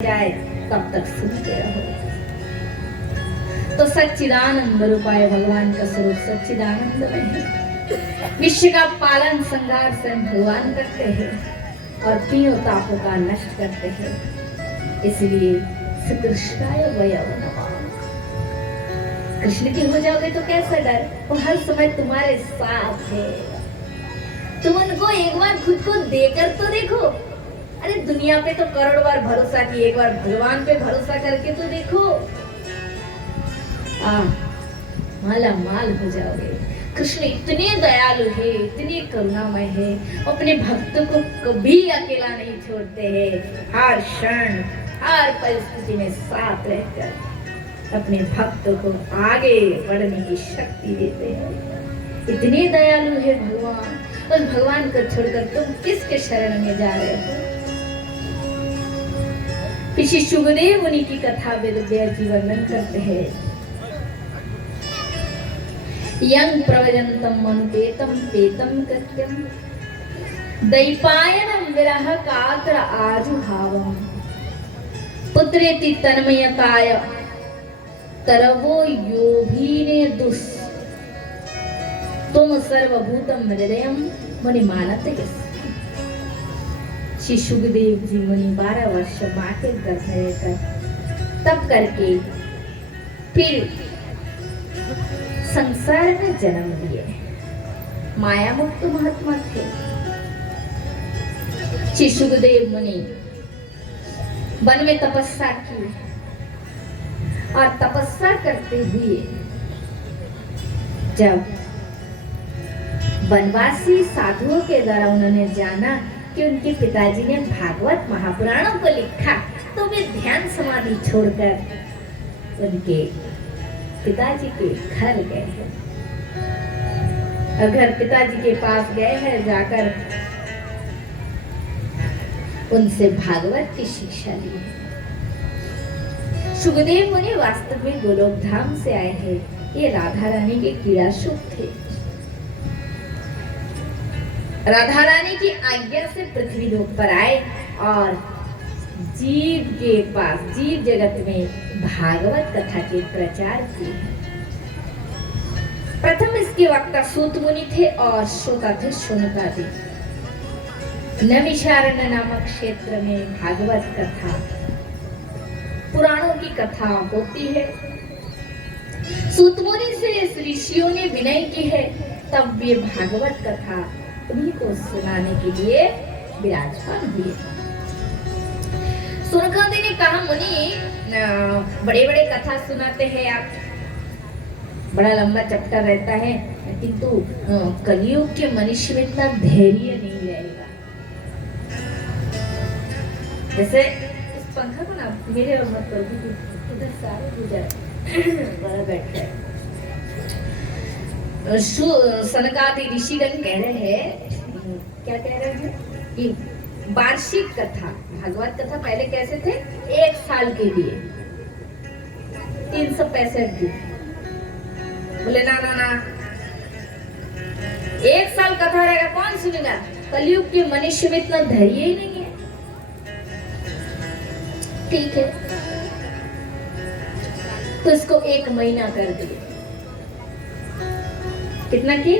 जाए तब तक सुनते रहो। तो सच्चिदानंद रूपाय भगवान का स्वरूप सच्चिदानंद में है। विश्व का पालन संहार स्वयं भगवान करते हैं और तीनों तापों का नष्ट करते हैं। इसलिए श्री कृष्णाय वयम् नमः। कृष्ण की हो जाओगे तो कैसा डर, वो हर समय तुम्हारे साथ है। तुम उनको एक बार खुद को देकर तो देखो। अरे दुनिया पे तो करोड़ बार भरोसा किए, एक बार भगवान पे भरोसा करके तो देखो। माला माल हो जाओगे। कृष्ण इतने दयालु है, इतने करुणामय है, अपने भक्तों को कभी अकेला नहीं छोड़ते हैं। हर क्षण हर परिस्थिति में साथ रहकर अपने भक्तों को आगे बढ़ने की शक्ति देते हैं। इतने दयालु है भगवान। और भगवान को छोड़कर तुम किसके शरण में जा रहे हो? ऋषि शुकदेव मुनि की कथा वेद व्यास जी वर्णन करते हैं। यं प्रव्रजन्तं मनुपेतं पेतं कृत्यं दैपायनं विरह कातर आजुहावम् पुत्रेति तन्मयताय तरवो योभीने दुस् तुम सर्वभूतम हृदयम मुनि मानते। श्री शुकदेव जी मुनि 12 वर्ष मां के गर्भ में रहकर तब करके फिर संसार में जन्म लिए। माया मुक्त महात्मा थे। श्री शुकदेव मुनि वन में तपस्या की और तपस्या करते हुए जब वनवासी साधुओं के द्वारा उन्होंने जाना कि उनके पिताजी ने भागवत महापुराणों को लिखा, तो वे ध्यान समाधि छोड़कर उनके पिताजी के घर गए हैं। अगर पिताजी के पास गए हैं, जाकर उनसे भागवत की शिक्षा ली। शुकदेव मुनि वास्तव में गोलोक धाम से आए हैं। ये राधा रानी के क्रीड़ाशुक थे। राधा रानी की आज्ञा से पृथ्वी लोक पर आए और जीव के पास, जीव जगत में भागवत कथा के प्रचार किए। प्रथम इसके वक्ता सूत मुनि थे और श्रोता थे शौनकादि। नैमिषारण्य नामक क्षेत्र में भागवत कथा, पुराणों की कथा होती है। सूत मुनि से ऋषियों ने विनय की है, तब ये भागवत कथा उन्हीं को सुनाने के लिए विराजमान हुए। शौनकादि ने कहा, मुनि बड़े बड़े कथा सुनाते हैं आप, बड़ा लंबा चैप्टर रहता है, किंतु कलियुग के मनुष्य में इतना धैर्य नहीं रहेगा। जैसे इस पंखा को ना मेरे और मत कर दीजिए, उधर सारे गुजर बड़ा बैठ है। सनकादि ऋषिगण कह रहे हैं, क्या कह रहे हैं कि वार्षिक कथा, भागवत कथा पहले कैसे थे? 1 साल के लिए 365 दिन। बोले ना ना ना, 1 साल कथा रहेगा, कौन सुनेगा? कलयुग के मनुष्य में इतना धैर्य ही नहीं है। ठीक है, तो इसको 1 महीना कर दिए। कितना की?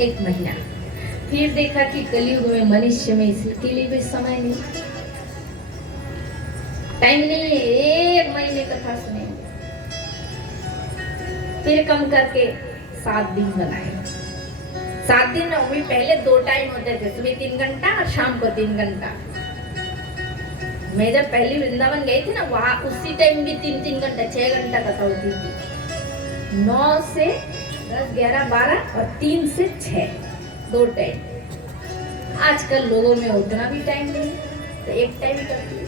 1 महीना। फिर देखा कि कलयुग में मनुष्य में इसके लिए भी समय नहीं, टाइम नहीं है, 1 महीने कथा सुनेंगे। फिर कम करके 7 दिन बनाए। 7 दिन में पहले 2 टाइम होते थे, सुबह 3 घंटा और शाम को 3 घंटा। मैं जब पहली वृंदावन गई थी ना, वहां उसी टाइम भी 3-3 घंटा 6 घंटा कथा होती थी। 9 से 10, 11, 12 और 3 से 6, 2 टाइम। आजकल लोगों में उतना भी टाइम नहीं, तो 1 टाइम करती है।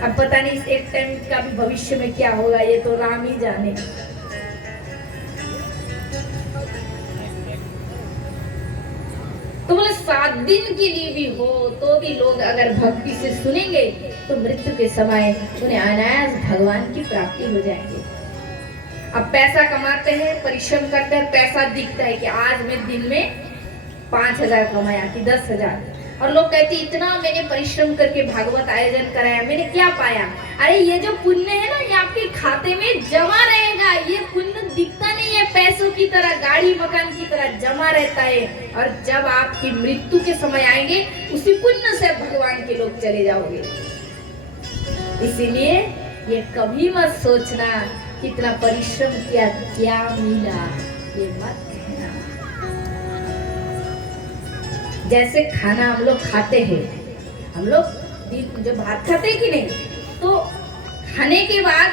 अब पता नहीं इस 1 टाइम का भी भविष्य में क्या होगा, ये तो राम ही जाने। तो बोले 7 दिन के लिए भी हो तो भी लोग अगर भक्ति से सुनेंगे तो मृत्यु के समय उन्हें अनायास भगवान की प्राप्ति हो जाएगी। अब पैसा कमाते हैं, परिश्रम करते हैं, पैसा दिखता है कि आज मैं दिन में 5,000 कमाया कि 10,000, और लोग कहते इतना मैंने परिश्रम करके भागवत आयोजन कराया, मैंने क्या पाया? अरे ये जो पुण्य है ना, ये आपके खाते में जमा रहेगा। ये पुण्य दिखता नहीं है, पैसों की तरह, गाड़ी मकान की तरह जमा रहता है। और जब आपकी मृत्यु के समय आएंगे, उसी पुण्य से भगवान के लोग चले जाओगे। इसीलिए ये कभी मत सोचना कितना परिश्रम किया, क्या मिला, ये मत कहना। जैसे खाना हम लोग खाते हैं, हम लोग जब भात खाते हैं कि नहीं, तो खाने के बाद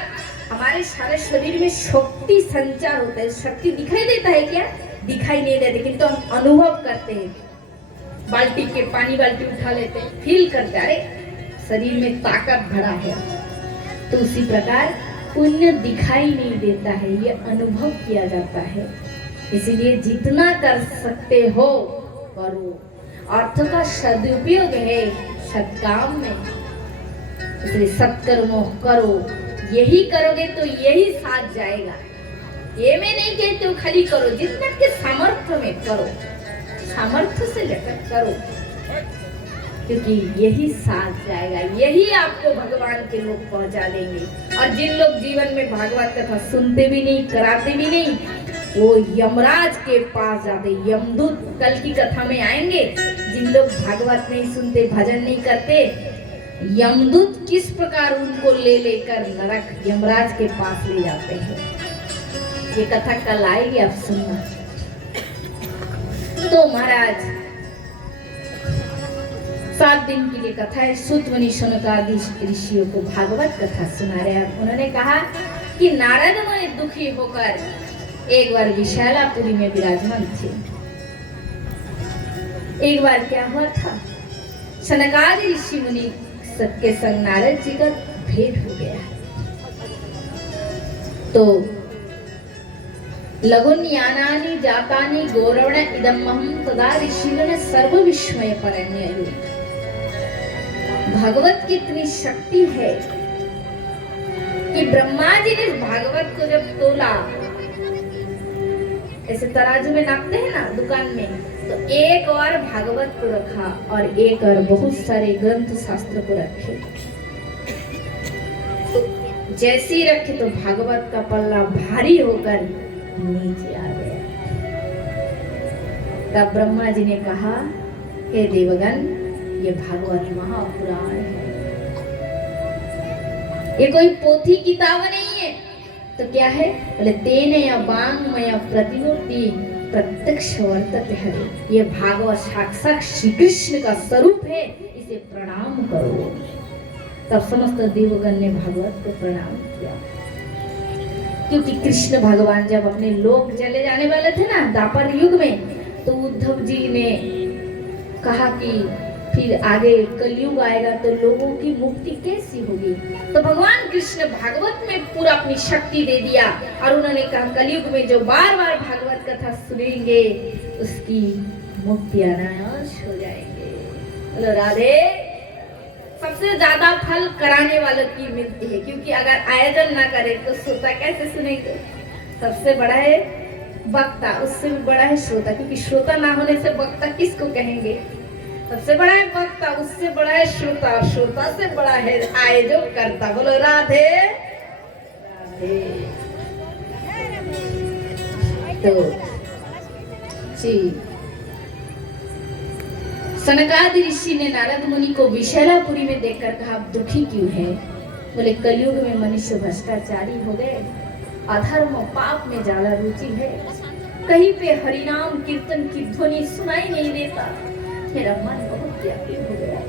हमारे सारे शरीर में शक्ति संचार होता है। शक्ति दिखाई देता है क्या? दिखाई नहीं देता, लेकिन तो हम अनुभव करते हैं। बाल्टी के पानी बाल्टी उठा लेते हैं, फील करते हैं, अरे शरीर में ताकत भरा है। तो उसी प्रकार पुण्य दिखाई नहीं देता है, ये अनुभव किया जाता है। इसीलिए जितना कर सकते हो करो। अर्थ का सदुपयोग है सत्काम में, इसलिए सत्कर्मों करो। यही करोगे तो यही साथ जाएगा। ये मैं नहीं कहती हूँ खाली करो, जितना के सामर्थ्य में करो, सामर्थ्य से लेकर करो, क्योंकि यही साथ जाएगा, यही आपको भगवान के लोग पहुंचा देंगे। और जिन लोग जीवन में भागवत कथा सुनते भी नहीं, कराते भी नहीं, वो यमराज के पास जाते, यमदूत कल की कथा में आएंगे। जिन लोग भागवत नहीं सुनते, भजन नहीं करते, यमदूत किस प्रकार उनको ले लेकर नरक यमराज के पास ले जाते हैं। ये कथा कल आएगी, आप सुनना। तो महाराज 7 दिन के लिए कथा है। सूत मुनि शौनकादि ऋषियों को भागवत कथा सुना रहे हैं। उन्होंने कहा कि नारद मुनि दुखी होकर एक बार विशालापुरी में विराजमान थे। एक बार क्या हुआ था, शौनकादि ऋषि मुनि के संग नारद जी का भेंट हो गया। तो लघुन यानानि जातानि गौरवण इदमहं तदा ऋषिगण सर्व विस्मय परण्ययु। भागवत की इतनी शक्ति है कि ब्रह्मा जी ने भागवत को जब तोला, ऐसे तराजू में नापते हैं ना दुकान में, तो एक और भागवत को रखा और एक और बहुत सारे ग्रंथ शास्त्र को रखे। तो जैसे ही रखे तो भागवत का पल्ला भारी होकर नीचे आ गया। तब ब्रह्मा जी ने कहा, हे देवगण, ये भागवत महापुराण है, ये कोई पोथी किताब नहीं है। तो क्या है? बोले तेन या वांगमय प्रतिमूर्ति प्रत्यक्ष वर्तते हरे। ये भागवत साक्षात श्री कृष्ण का स्वरूप है, इसे प्रणाम करो। तब समस्त देवगण ने भागवत को प्रणाम किया, क्योंकि कृष्ण भगवान जब अपने लोक चले जाने वाले थे ना द्वापर युग में, तो उद्धव जी ने कहा कि फिर आगे कलयुग आएगा तो लोगों की मुक्ति कैसी होगी। तो भगवान कृष्ण भागवत में पूरा अपनी शक्ति दे दिया और उन्होंने कहा कलयुग में जो बार बार भागवत कथा सुनेंगे उसकी मुक्ति अनायास हो जाएंगे। बोलो राधे। सबसे ज्यादा फल कराने वालों की मिलती है, क्योंकि अगर आयोजन ना करे तो श्रोता कैसे सुनेंगे। सबसे बड़ा है वक्ता, उससे भी बड़ा है श्रोता, क्योंकि श्रोता ना होने से वक्ता किसको कहेंगे। सबसे बड़ा है वक्ता, उससे बड़ा है श्रोता, श्रोता से बड़ा है आयोजन करता। बोलो राधे राधे। तो जी सनकादि ऋषि ने नारद मुनि को विशालापुरी में देखकर कहा, आप दुखी क्यों हैं? बोले कलयुग में मनुष्य भ्रष्टाचारी हो गए, अधर्म पाप में ज्यादा रुचि है, कहीं पे हरिनाम कीर्तन की ध्वनि सुनाई नहीं देता, मेरा मन बहुत व्याकुल हो गया।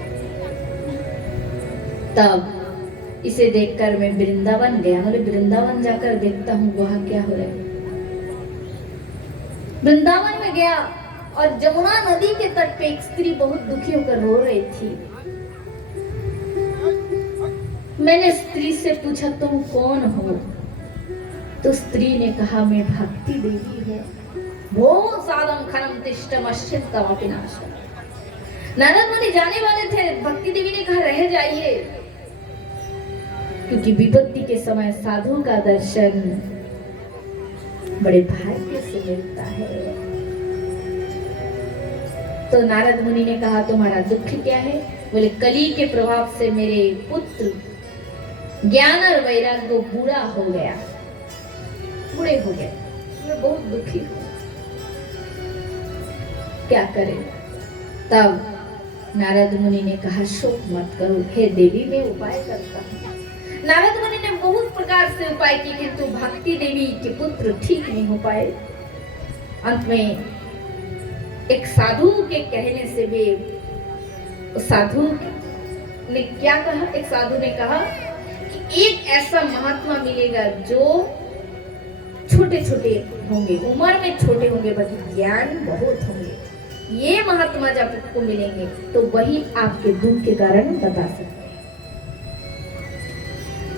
तब इसे देखकर मैं वृंदावन गया। बोले वृंदावन जाकर देखता हूँ वहां क्या हो रहा है। वृंदावन में गया और जमुना नदी के तट पे एक स्त्री बहुत दुखी होकर रो रही थी। मैंने स्त्री से पूछा तुम कौन हो? तो स्त्री ने कहा मैं भक्ति देवी हूँ। भो साधम खनम तिष्ठम अश्चितम विनाशम। नारद मुनि जाने वाले थे, भक्ति देवी ने कहा रह जाइए, क्योंकि विपत्ति के समय साधु का दर्शन बड़े भाग्य से मिलता है। तो नारद मुनि ने कहा तुम्हारा दुख क्या है? बोले कली के प्रभाव से मेरे पुत्र ज्ञान और वैराग्य बुरा हो गया, बुरे हो गए, मैं बहुत दुखी हूँ, क्या करें? तब नारद मुनि ने कहा शोक मत करो, हे देवी मैं उपाय करता हूँ। नारद मुनि ने बहुत प्रकार से उपाय किए किंतु भक्ति देवी के पुत्र ठीक नहीं हो पाए। अंत में एक साधु के कहने से वे, साधु ने क्या कहा? एक साधु ने कहा कि एक ऐसा महात्मा मिलेगा जो छोटे छोटे होंगे, उम्र में छोटे होंगे, बस ज्ञान बहुत होंगे, ये महात्मा जब आपको मिलेंगे तो वही आपके दुख के कारण बता सकते हैं।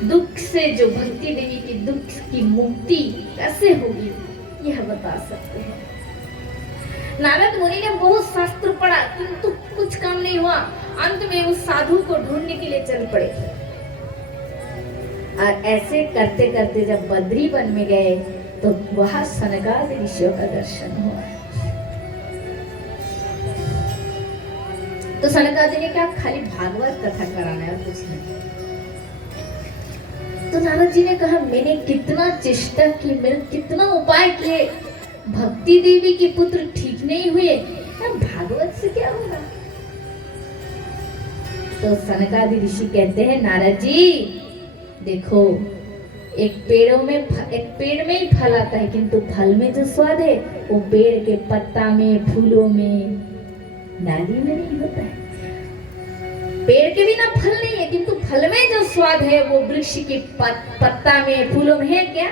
दुख से जो भक्ति देवी की दुख की मुक्ति कैसे होगी यह बता सकते हैं। नारद मुनि ने बहुत शास्त्र पढ़ा किंतु कुछ काम नहीं हुआ। अंत में उस साधु को ढूंढने के लिए चल पड़े और ऐसे करते करते जब बद्री वन में गए तो वहां सनकादि ऋषियों का दर्शन हुआ। तो सनकादि ने क्या खाली भागवत कथा कराना है और कुछ नहीं। तो नारद जी ने कहा मैंने कितना चेष्टा की, मैंने कितना उपाय किए, भक्ति देवी के पुत्र ठीक नहीं हुए, भागवत से क्या होगा? तो सनकादि ऋषि कहते हैं नारद जी देखो, एक पेड़ में ही फल आता है किंतु फल में जो स्वाद है वो पेड़ के पत्ता में, फूलों में, डाली में नहीं होता है। पेड़ के बिना फल नहीं है किंतु फल में जो स्वाद है वो वृक्ष के पत्ता में, फूलों में है क्या?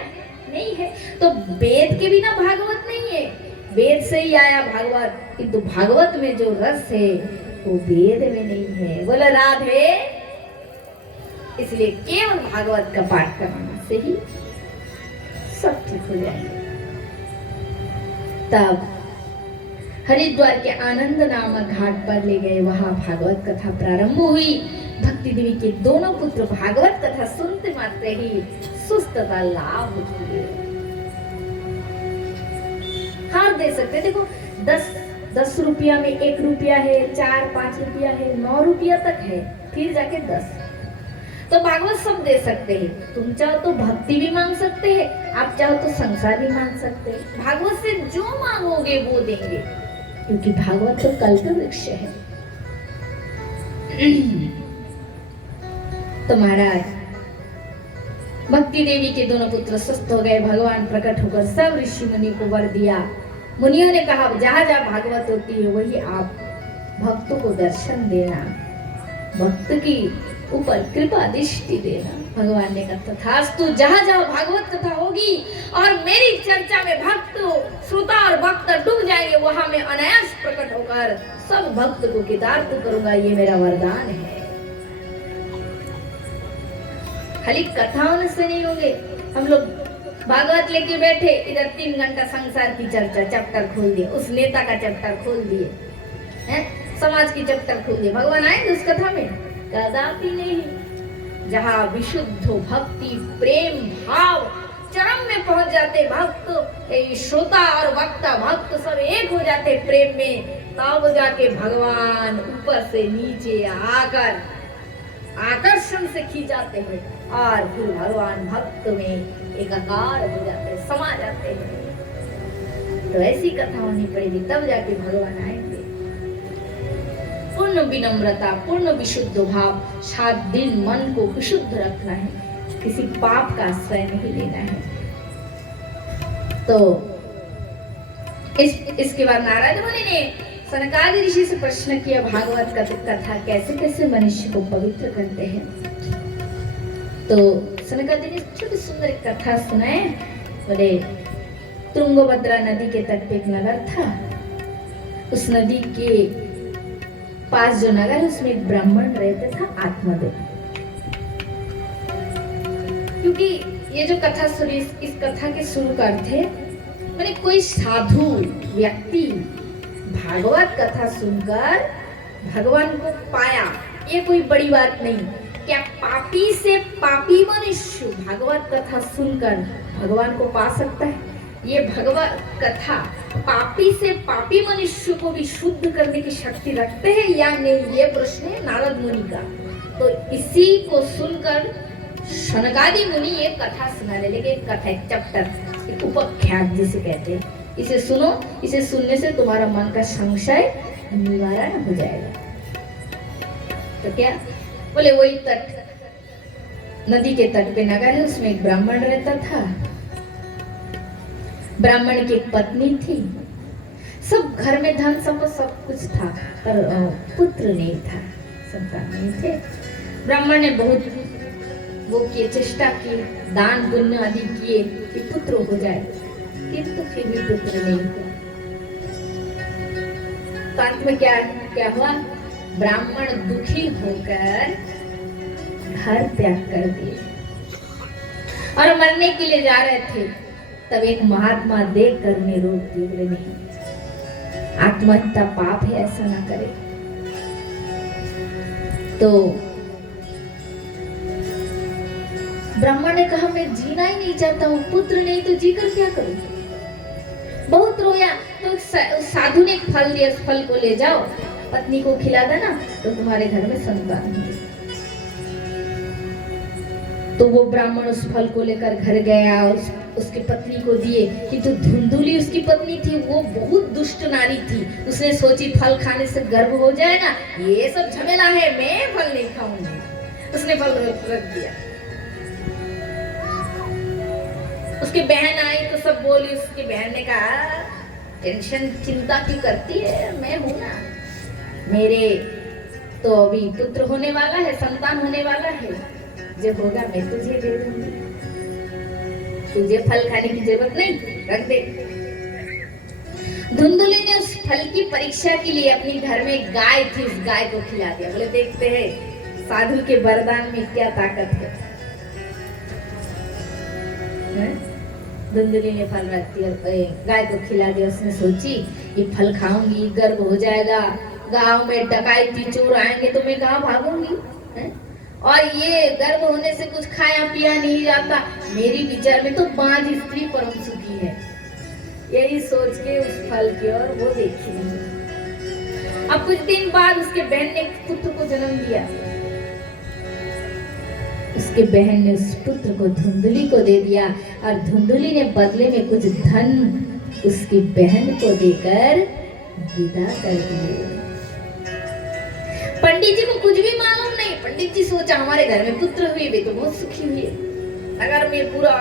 नहीं है। तो वेद के बिना भागवत नहीं है, वेद से ही आया भागवत, किंतु भागवत में जो रस है वो वेद में नहीं है। बोला राधे। इसलिए केवल भागवत का पाठ करने से ही सब ठीक हो जाएंगे। तब हरिद्वार के आनंद नामक घाट पर ले गए, वहां भागवत कथा प्रारंभ हुई। भक्ति देवी के दोनों पुत्र भागवत कथा सुनते मात्र ही सुस्तता लाभ किए। हाँ दे सकते, देखो 10 रुपया में 1 रुपया है, 4-5 रुपया है, 9 रुपया तक है, फिर जाके 10। तो भागवत सब दे सकते हैं। तुम चाहो तो भक्ति भी मांग सकते हैं, आप चाहो तो संसार भी मांग सकते हैं। भागवत से जो मांगोगे वो देंगे, क्योंकि भागवत तो कल्प वृक्ष है। तो महाराज भक्ति देवी के दोनों पुत्र स्वस्थ हो गए। भगवान प्रकट होकर सब ऋषि मुनि को वर दिया। मुनियों ने कहा जहां जहां भागवत होती है वही आप भक्तों को दर्शन देना, भक्त की ऊपर कृपा दृष्टि देना। भगवान ने कहा तथास्तु, जहां जहां भागवत कथा होगी और मेरी चर्चा में भक्त श्रोता और भक्त डूब जाएंगे, वहां मैं अनायास प्रकट होकर सब भक्त को कृतार्थ करूंगा, ये मेरा वरदान है। खाली कथाओं से नहीं होंगे। हम लोग भागवत लेके बैठे, इधर 3 घंटा संसार की चर्चा, चैप्टर खोल दिए, उस नेता का चैप्टर खोल दिए, समाज की चैप्टर खोल दिए। भगवान आएंगे उस कथा में? कदापि नहीं। जहाँ विशुद्ध भक्ति प्रेम भाव चरम में पहुंच जाते, भक्त श्रोता और वक्ता भक्त सब एक हो जाते प्रेम में, तब जाके भगवान ऊपर से नीचे आकर आकर्षण से खींचाते हैं और फिर भगवान भक्त में एकाकार हो जाते हैं, समा जाते हैं। तो ऐसी कथा होनी पड़ेगी, तब जाके भगवान आएंगे। पूर्ण विनम्रता, पूर्ण विशुद्ध भाव, 7 दिन मन को विशुद्ध रखना है, किसी पाप का आश्रय नहीं लेना है। तो इसके बाद नारद मुनि ने सनकादि ऋषि से प्रश्न किया भागवत कथा कैसे कैसे मनुष्य को पवित्र करते हैं। तो सनकादि ने छोटी सुंदर एक कथा सुनाए। बोले तुंगभद्रा नदी के तट पे एक नगर था, उस नदी के पास जो नगर, उसमें एक ब्राह्मण रहते था आत्मदेव। क्योंकि ये जो कथा सुनी, इस कथा के शुरू का अर्थ है मैंने कोई साधु व्यक्ति भागवत कथा सुनकर भगवान को पाया, ये कोई बड़ी बात नहीं। क्या पापी से पापी मनुष्य भागवत कथा सुनकर भगवान को पा सकता है? ये भगवत कथा पापी से पापी मनुष्य को भी शुद्ध करने की शक्ति रखते हैं या नहीं, ये प्रश्न है नारद मुनि का। तो इसी को सुनकर शनकादि मुनि ये कथा सुनाने लगे। कथा एक चैप्टर, एक उपाख्यान जिसे कहते हैं। इसे सुनो, इसे सुनने से तुम्हारा मन का संशय निवारण हो जाएगा। तो क्या बोले, वही तट, नदी के तट पे नगर है, उसमें एक ब्राह्मण रहता था। ब्राह्मण की एक पत्नी थी, सब घर में धन संपत्ति सब कुछ था, पर पुत्र नहीं था, संतान नहीं थे। ब्राह्मण ने बहुत वो किए, चेष्टा की, दान पुण्य आदि किए कि पुत्र हो जाए, किंतु फिर भी पुत्र नहीं हुआ। तो अंत में क्या हुआ, ब्राह्मण दुखी होकर घर त्याग कर दिए और मरने के लिए जा रहे थे। तब एक महात्मा देख कर उन्हें रोक दिए, बोले नहीं, आत्महत्या पाप है, ऐसा ना करे। तो ब्राह्मण ने कहा, मैं जीना ही नहीं चाहता हूँ, पुत्र नहीं तो जीकर क्या करूं। बहुत रोया। तो साधु ने एक फल दिया, उस फल को ले जाओ, पत्नी को खिला देना, तो तुम्हारे घर में संतान होगी। तो वो ब्राह्मण उस फल को लेकर घर गया और उसकी पत्नी को दिए। किंतु धुंधुली उसकी पत्नी थी, वो बहुत दुष्ट नारी थी। उसने सोची फल खाने से गर्भ हो जाएगा, ये सब झमेला है, मैं फल नहीं खाऊंगी। उसने फल रख दिया। उसकी बहन आई तो सब बोली। उसकी बहन ने कहा, टेंशन चिंता क्यों करती है, मैं हूं ना, मेरे तो अभी पुत्र होने वाला है, संतान होने वाला है, जब होगा मैं तुझे दे दूंगी, तुझे फल खाने की जरूरत नहीं, रख दे। धुंधुली ने उस फल की परीक्षा के लिए अपने घर में गाय थी, उस गाय को खिला दिया। बोले देखते हैं साधु के वरदान में क्या ताकत है। धुंधुली ने फल रख दिया, गाय को खिला दिया। उसने सोची ये फल खाऊंगी, गर्भ हो जाएगा, गांव में डकैती चोर आएंगे तो मैं कहाँ भागूंगी, और ये गर्भ होने से कुछ खाया पिया नहीं जाता, मेरी विचार में तो बांझ स्त्री परम सुखी है। यही सोच के उस फल की ओर वो देखी नहीं। अब कुछ दिन बाद उसके बहन ने एक पुत्र को जन्म दिया। उसके बहन ने उस पुत्र को धुंधुली को दे दिया और धुंधुली ने बदले में कुछ धन उसकी बहन को देकर विदा कर दिए। पंडित जी को कुछ भी मालूम नहीं। पंडित जी सोचा हमारे घर में पुत्र हुए, वे तो बहुत सुखी हुए। अगर में पूरा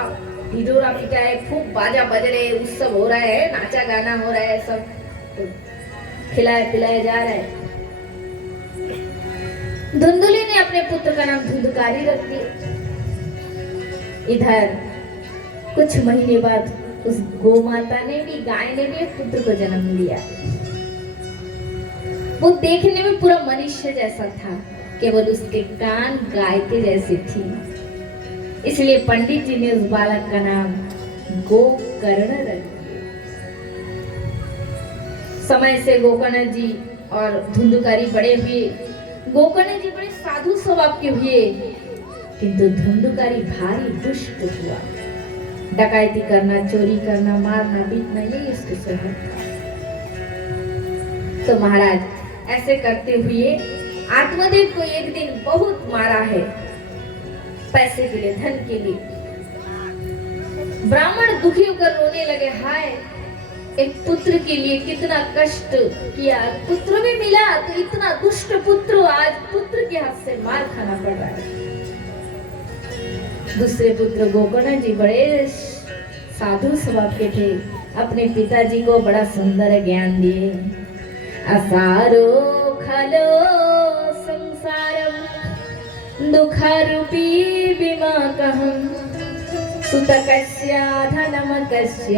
ढिढोरा पिटा है, खूब बाजा बज रहे, उत्सव हो रहा है, नाचा गाना हो रहा है, सब तो खिलाया पिलाया जा रहा है। धुंधुली ने अपने पुत्र का नाम धुंधकारी रख दिया। इधर कुछ महीने बाद उस गोमाता ने भी, गाय ने भी एक पुत्र को जन्म दिया। वो देखने में पूरा मनुष्य जैसा था, केवल उसके कान गाय के जैसे थी। इसलिए पंडित जी ने उस बालक का नाम गोकर्ण रख दिया। समय से गोकर्ण जी और धुंधकारी बड़े हुए। गोकर्ण जी बड़े साधु स्वभाव के हुए, किंतु धुंधकारी भारी दुष्ट हुआ। डकैती करना, चोरी करना, मारना, पीटना, यही उसके स्वभाव था। तो महाराज ऐसे करते हुए आत्मदेव को एक दिन बहुत मारा है, पैसे के लिए, धन के लिए। ब्राह्मण दुखी होकर रोने लगे, हाय एक पुत्र के लिए कितना कष्ट किया, पुत्र भी मिला तो इतना दुष्ट पुत्र, आज पुत्र के हाथ से मार खाना पड़ रहा है। दूसरे पुत्र गोकर्ण जी बड़े साधु स्वभाव के थे, अपने पिताजी को बड़ा सुंदर ज्ञान दिए। असारो खलो संसारम दुःखरूपी विमाकहं सुतकस्य धनमकस्य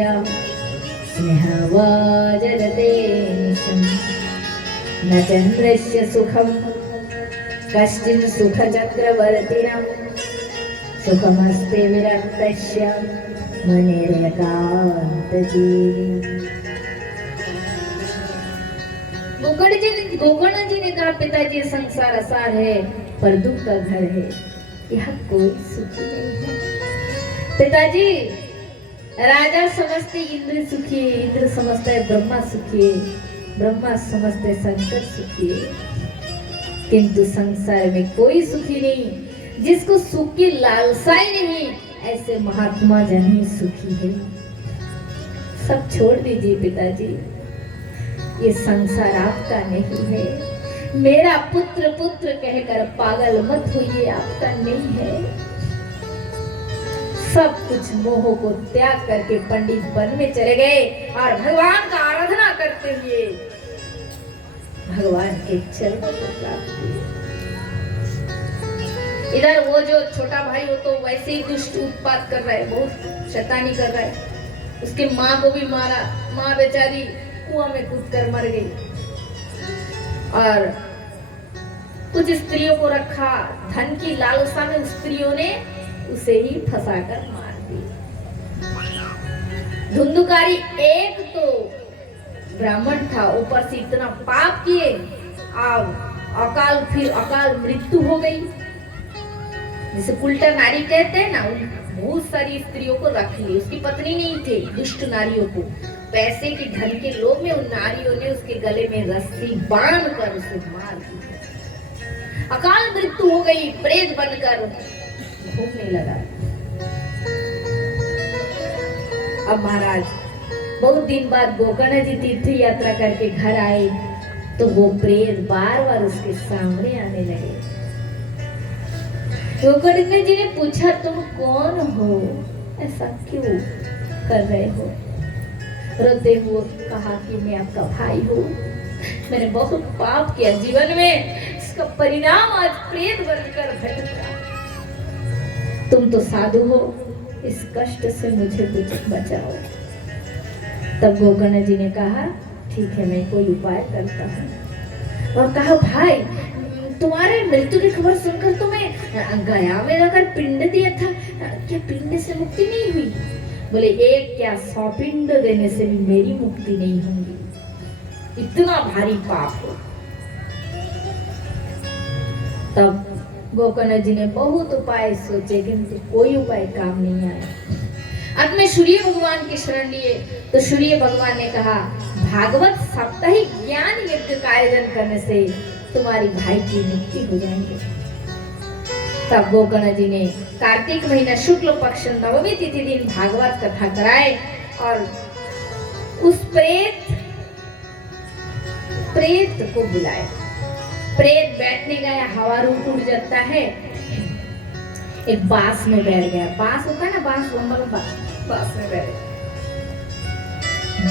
स्नेहवाजरते निशं न चन्द्रस्य सुखं कश्चिन् सुखचक्रवर्तिनं सुखमस्ति विरक्तस्य मनेरेकान्तजीविनम्। गोकर्ण जी ने कहा, पिताजी संसार असार है, पर दुख का घर है, यहाँ कोई सुखी नहीं है। पिताजी राजा समझते इंद्र सुखी है, इंद्र समझता है ब्रह्मा सुखी है, ब्रह्मा समझते शंकर सुखी है, किंतु संसार में कोई सुखी नहीं। जिसको सुख की लालसा ही नहीं, ऐसे महात्मा जन ही सुखी है। सब छोड़ दीजिए पिताजी, ये संसार आपका नहीं है। मेरा पुत्र पुत्र कहकर पागल मत होइए, आपका नहीं है। सब कुछ मोह को त्याग करके पंडित वन में चले गए और भगवान का आराधना करते हुए भगवान के चरणों को प्राप्त किए। इधर वो जो छोटा भाई हो तो वैसे ही दुष्ट उत्पात कर रहा है, बहुत शैतानी कर रहा है। उसके माँ को भी मारा, माँ बेचारी कुआं में कूद कर मर गई। और कुछ स्त्रियों को रखा, धन की लालसा में स्त्रियों ने उसे ही फंसाकर मार दी। धुंधुकारी एक तो ब्राह्मण था, ऊपर से इतना पाप किए, फिर अकाल मृत्यु हो गई। जिसे उल्टा नारी कहते हैं ना, बहुत सारी स्त्रियों को रख ली, उसकी पत्नी नहीं थे, दुष्ट नारियों को। पैसे की धन के लोभ में उन नारियों ने उसके गले में रस्सी बांध कर उसे मार दिया। अकाल मृत्यु हो गई, प्रेत बनकर घूमने लगा। अब महाराज बहुत दिन बाद गोकर्ण जी तीर्थ यात्रा करके घर आए तो वो प्रेत बार बार उसके सामने आने लगे। गोकर्ण जी ने पूछा, तुम कौन हो, ऐसा क्यों कर रहे हो? रोते हुए कहा कि मैं आपका भाई हूँ, मैंने बहुत पाप किया जीवन में, इसका परिणाम आज प्रेत बनकर भटका। तुम तो साधु हो, इस कष्ट से मुझे कुछ बचाओ। तब गोकर्ण जी ने कहा, ठीक है, मैं कोई उपाय करता हूँ। और कहा, भाई तुम्हारे मृत्यु की खबर सुनकर तो मैं गया में जाकर पिंड दिया था, क्या पिंड से मुक्ति नहीं हुई? बोले, एक क्या 100 पिंड देने से भी मेरी मुक्ति नहीं होगी, इतना भारी पाप हो। तब गोकर्ण जी ने बहुत उपाय सोचे, किंतु कोई उपाय काम नहीं आया। अंत में सूर्य भगवान की शरण लिए तो सूर्य भगवान ने कहा, भागवत साप्ताहिक ज्ञान यज्ञ का आयोजन करने से तुम्हारी भाई की मुक्ति हो जाएगी। तब गोकर्ण जी ने कार्तिक महीना शुक्ल पक्ष नवमी तिथि दिन भागवत कथा कराए और उस प्रेत को बुलाए। प्रेत बैठने गया, हवा रूप उड़ जाता है, एक बांस में बैठ गया। बांस होता है ना, बांस लंबा लंबा, बांस में बैठ गया।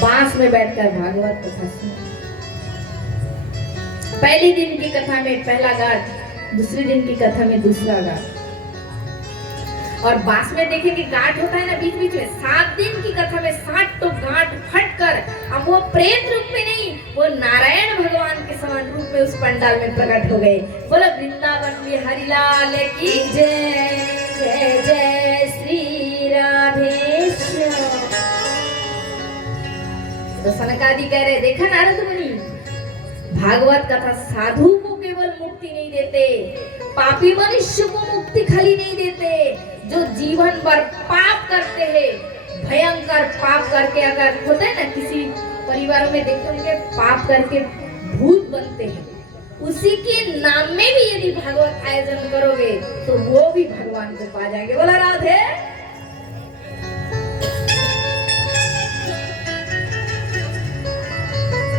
बांस में बैठकर भागवत कथा सुनी। पहले दिन की कथा में पहला गाठ, दूसरे दिन की कथा में दूसरा गाठ। और बांस में देखे कि गाठ होता है ना बीच बीच में, 7 दिन की कथा में 7 तो गाठ फटकर अब वो प्रेत रूप में नहीं, वो नारायण भगवान के समान रूप में उस पंडाल में प्रकट हो गए। बोलो वृंदावन बिहारी लाल की जय, जय जय श्री राधेश्याम। तो सनकादि कह रहे, देखा नारद मुनि, भागवत कथा साधु को केवल मुक्ति नहीं देते, पापी मनुष्य को मुक्ति खाली नहीं देते, जो जीवन भर पाप करते हैं, भयंकर पाप करके, अगर होता है ना किसी परिवार में देखते होंगे पाप करके भूत बनते हैं, उसी के नाम में भी यदि भागवत आयोजन करोगे तो वो भी भगवान को पा जाएंगे। बोला राधे।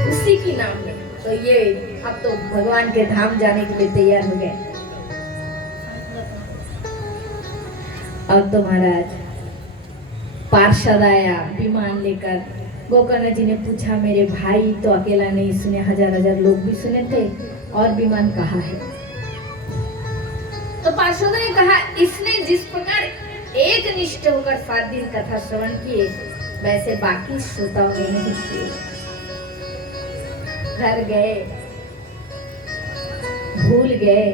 उसी के नाम में तो ये अब तो भगवान के धाम जाने के लिए तैयार हो गए। अब तो महाराज पार्षद आया विमान लेकर। गोकर्ण जी ने पूछा, मेरे भाई तो अकेला नहीं सुने, हजार हजार लोग भी सुने थे, और विमान कहाँ है? तो पार्षद ने कहा, इसने जिस प्रकार एक निष्ठ होकर 7 दिन कथा श्रवण किए, वैसे बाकी श्रोताओं ने नहीं किए। घर गए, भूल गए,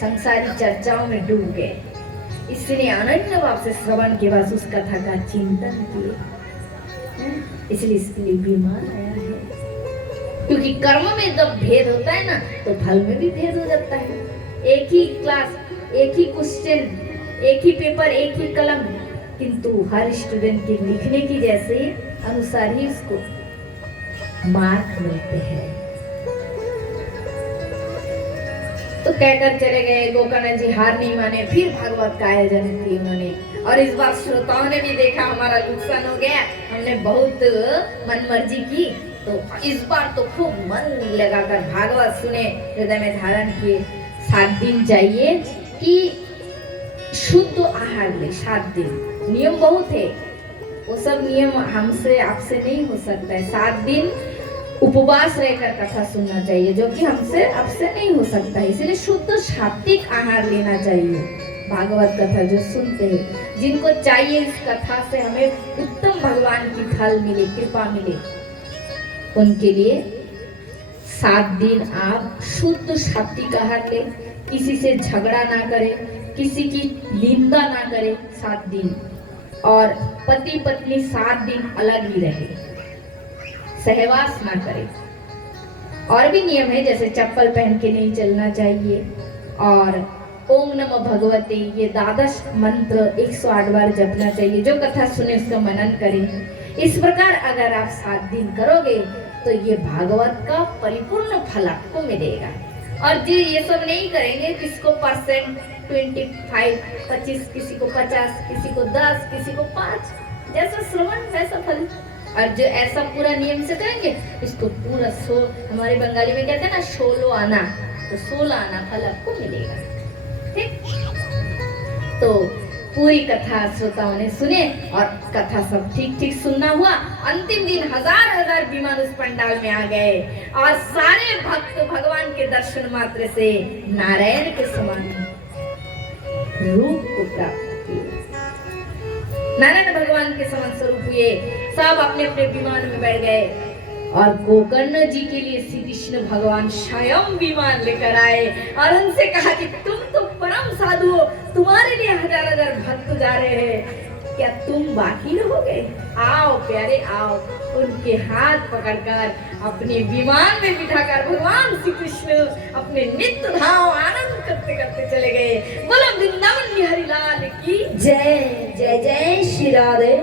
संसारी चर्चाओं में डूब गए। इसने अनन्य भाव से श्रवण के बाद उस कथा का चिंतन किए, इसलिए इसके लिए बीमार आया है। क्योंकि कर्म में जब भेद होता है ना, तो फल में भी भेद हो जाता है। एक ही क्लास, एक ही क्वेश्चन, एक ही पेपर, एक ही कलम, किंतु हर स्टूडेंट के लिखने की जैसे अनुसार ही उसको मार्क मिलते हैं। तो कहकर चले गए गोकर्ण जी, हार नहीं माने, फिर भागवत का आयोजन किया उन्होंने। और इस बार श्रोताओं ने भी देखा हमारा नुकसान हो गया, हमने बहुत मनमर्जी की, तो इस बार तो खूब मन लगाकर भागवत सुने, हृदय में धारण किए। 7 दिन चाहिए कि शुद्ध आहार ले, 7 दिन। नियम बहुत है, वो सब नियम हमसे आपसे नहीं हो सकता है। 7 दिन उपवास रहकर कथा सुनना चाहिए, जो कि हमसे आपसे नहीं हो सकता है। इसलिए शुद्ध सात्विक आहार लेना चाहिए। भागवत कथा जो सुनते हैं, जिनको चाहिए इस कथा से हमें उत्तम भगवान की फल मिले, कृपा मिले, उनके लिए 7 दिन आप शुद्ध सात्विक आहार ले, किसी से झगड़ा ना करें, किसी की निंदा ना करें 7 दिन, और पति पत्नी 7 दिन अलग ही रहे, सहवास ना करें। और भी नियम है, जैसे चप्पल पहन के नहीं चलना चाहिए, और ओम नमः भगवते ये 12 मंत्र 108 बार जपना चाहिए। जो कथा सुने उसका मनन करें। इस प्रकार अगर आप 7 दिन करोगे तो ये भागवत का परिपूर्ण फल आपको मिलेगा। और जी ये सब नहीं करेंगे, किसको परसेंट 25, 25, किसी को 50, किसी को 10, किसी को 5, जैसा श्रवण वैसा फल। और जो ऐसा पूरा नियम से करेंगे, इसको पूरा हमारे बंगाली में कहते हैं ना, 16 आना, तो 16 आना फल आपको मिलेगा। ठीक, तो पूरी कथा श्रोताओं ने सुने, और कथा सब ठीक ठीक सुनना हुआ। अंतिम दिन हजार विमान उस पंडाल में आ गए, और सारे भक्त भगवान के दर्शन मात्र से नारायण के समान रूप को प्राप्त किए, नारायण भगवान के समान स्वरूप हुए। सब अपने अपने विमान में बैठ गए, और गोकर्ण जी के लिए श्री कृष्ण भगवान स्वयं विमान लेकर आए, और उनसे कहा कि तुम तो परम साधु हो, तुम्हारे लिए हजार भक्त जा रहे हैं, क्या तुम बाकी रहोगे? आओ प्यारे आओ। उनके हाथ पकड़कर अपने विमान में बिठाकर भगवान श्री कृष्ण अपने नित्य धाम आनंद करते करते चले गए। बोलो वृंदावन बिहारी लाल की जय। जय जय श्री राधे।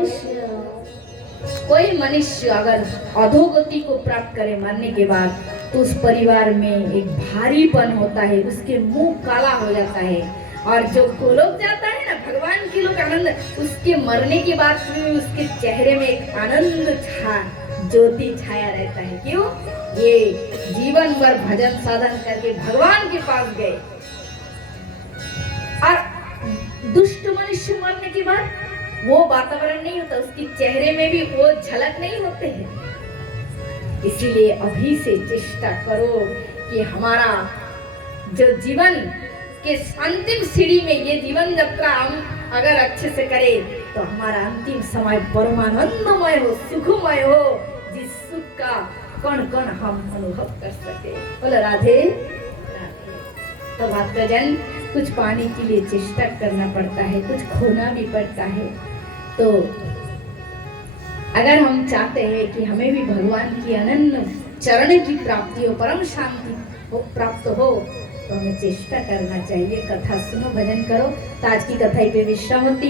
कोई मनुष्य अगर अधोगति को प्राप्त करे मरने के बाद, तो उस परिवार में एक भारीपन होता है, उसके मुंह काला हो जाता है। और जो गोलोक जाता है ना, भगवान के लोग आनंद, उसके मरने के बाद उसके चेहरे में एक आनंद ज्योति छाया रहता है। क्यों? ये जीवन भर भजन साधन करके भगवान के पास गए। और दुष्ट मनुष्य मरने के बाद वो वातावरण नहीं होता, उसके चेहरे में भी वो झलक नहीं होते हैं। इसीलिए अभी से चेष्टा करो कि हमारा जो जीवन के अंतिम सीढ़ी में ये जीवन यात्रा हम अगर अच्छे से करें, तो हमारा अंतिम समय परमानंदमय हो, सुखमय हो, जिस सुख का कण कण हम अनुभव कर सके। बोलो राधे राधे। तो भक्तजन, कुछ पाने के लिए चेष्टा करना पड़ता है, कुछ खोना भी पड़ता है। तो अगर हम चाहते हैं कि हमें भी भगवान की अनंत चरण की प्राप्ति हो, परम शांति हो, प्राप्त हो, तो हमें चेष्टा करना चाहिए। कथा सुनो, भजन करो। तो आज की कथा पे विश्राम होती है।